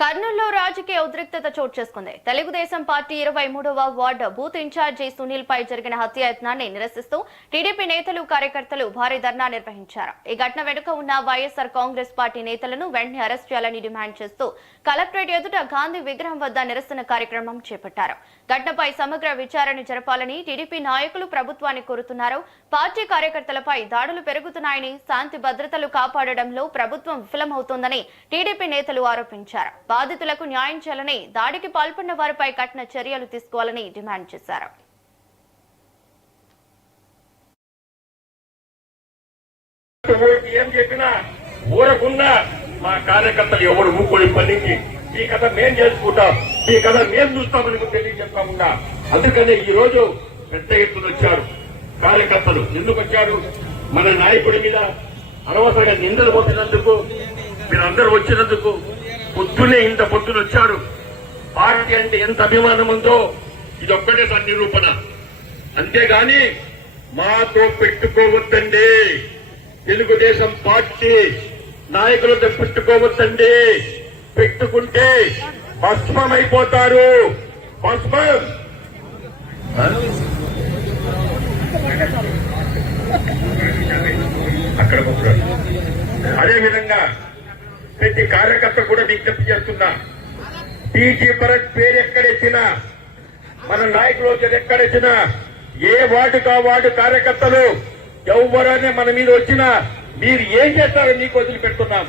కర్నూలులో రాజకీయ ఉద్రిక్తత చోటు చేసుకుంది. తెలుగుదేశం పార్టీ 23వ వార్డు బూత్ ఇన్ఛార్జి సునీల్ పై జరిగిన హత్యాయత్నాన్ని నిరసిస్తూ టీడీపీ నేతలు కార్యకర్తలు భారీ ధర్నా నిర్వహించారు. ఈ ఘటన వెనుక ఉన్న వైఎస్ఆర్ కాంగ్రెస్ పార్టీ నేతలను వెంటనే అరెస్ట్ చేయాలని డిమాండ్ చేస్తూ కలెక్టరేట్ ఎదుట గాంధీ విగ్రహం వద్ద నిరసన కార్యక్రమం చేపట్టారు. ఘటనపై సమగ్ర విచారణ జరపాలని టీడీపీ నాయకులు ప్రభుత్వాన్ని కోరుతున్నారు. పార్టీ కార్యకర్తలపై దాడులు పెరుగుతున్నాయని, శాంతి భద్రతలు కాపాడడంలో ప్రభుత్వం విఫలమవుతోందని టీడీపీ నేతలు ఆరోపించారు. బాధితులకు న్యాయం చేయాలని, దాడికి పాల్పడిన వారిపై కఠిన చర్యలు తీసుకోవాలని డిమాండ్ చేశారు. ఏం చెప్పినా ఊరకున్నా మా కార్యకర్తలు ఎవరు ఊకొని పనికి ఈ కథ మేం చేసుకుంటాం, ఈ కథ మేం చూస్తామని తెలియజెప్పామున్నా. అందుకనే ఈ రోజు పెద్ద ఎత్తున వచ్చారు కార్యకర్తలు. ఎందుకు వచ్చారు? మన నాయకుడి మీద అనవసరంగా నిందలు మోపినందుకు, మీరందరూ వచ్చినందుకు. పొద్దునే ఇంత పొద్దున వచ్చారు. పార్టీ అంటే ఎంత అభిమానం ఉందో ఇదొక్కటే సార్ నిరూపణ. అంతేగాని మాతో పెట్టుకోవద్దండి, తెలుగుదేశం పార్టీ నాయకులతో పెట్టుకోవద్దండి. పెట్టుకుంటే భస్మం అయిపోతారు. భస్మం అక్కడ అదేవిధంగా ప్రతి కార్యకర్త కూడా విజ్ఞప్తి చేస్తున్నా. టీజీ భరత్ పేరు ఎక్కడెచ్చినా, మన నాయకులు ఎక్కడెచ్చినా, ఏ వార్డుకు ఆ వార్డు కార్యకర్తలు ఎవరైనా మన మీద వచ్చినా మీరు ఏం చేస్తారో మీకు వదిలిపెడుతున్నాం.